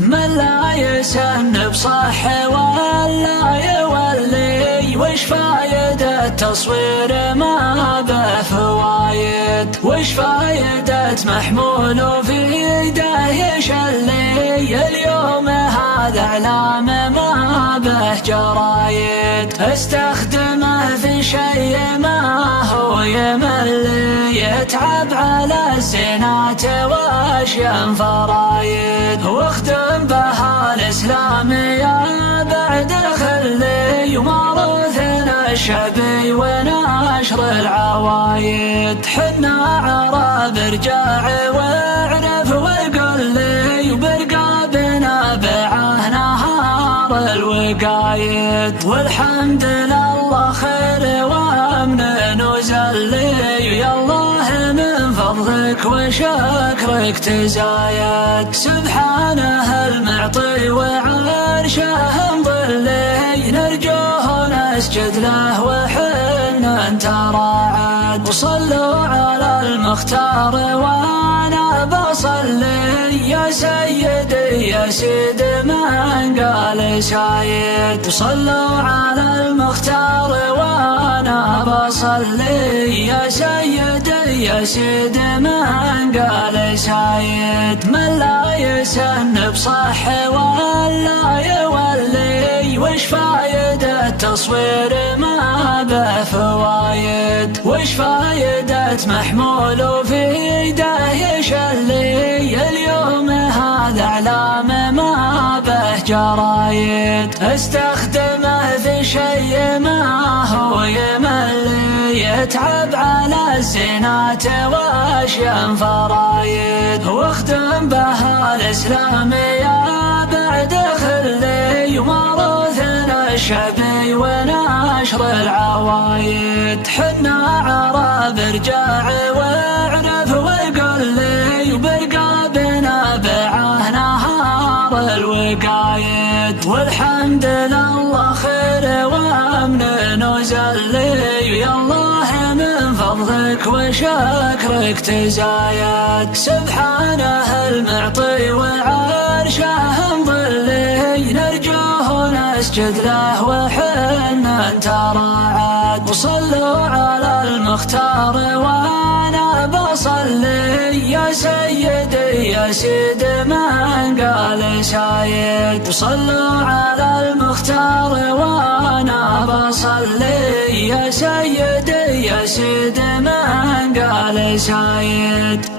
من لا يسن بصح ولا يولي، وش فايدة تصوير ما به فوايد؟ وش فايدة محمول في يده يشلي؟ اليوم هذا اعلام ما به جرايد، استخدمه في شيء ما هو يملي، يتعب على الزينات واشياء فرايد، واخدم بها الاسلام يا بعد خلي، ومارثنا الشعبي ونشر العوايد. حنا عرب ارجع واعرف وقل لي، وبرقابنا بعه نهار الوقايد، والحمد لله خير وامن وزلي، يا الله من فضلك وشكرك تزايد. سبحانه المعطي وعرشه مظلي، نرجوه نسجد له وحنا تراعد، وصلوا على المختار وانا بصلي، يا سيدي يا سيد من قال سايد. وصلوا على المختار وانا بصلي، يا سيدي يا سيد من قال سايد. من لا يسن بصح ولا يولي، وش فايدة تصوير ما به فوايد؟ وش فايدة محمول في يده يشلي؟ اليوم هذا اعلام ما به جرايد، استخدمه في شيء ما هو يملي، يتعب على الزينات واشياء فرايد، واخدم بها الاسلام يا بعد خلي، ومارثنا الشعبي ونشر العوايد. حنا عرب ارجع واعرف وقل لي، وبرقابنا بعه نهار الوقايد، والحمد لله خير وامن وزلي، يا الله من فضلك وشكرك تزايد. سبحانه المعطي وعرشه مظلي، نرجوه نسجد له وحنا تراعد، وصلوا على المختار وانا بصلي، يا سيدي يا سيد من قال سايد. وصلوا على المختار وانا بصلي، يا سيدي يا سيد من قال سايد.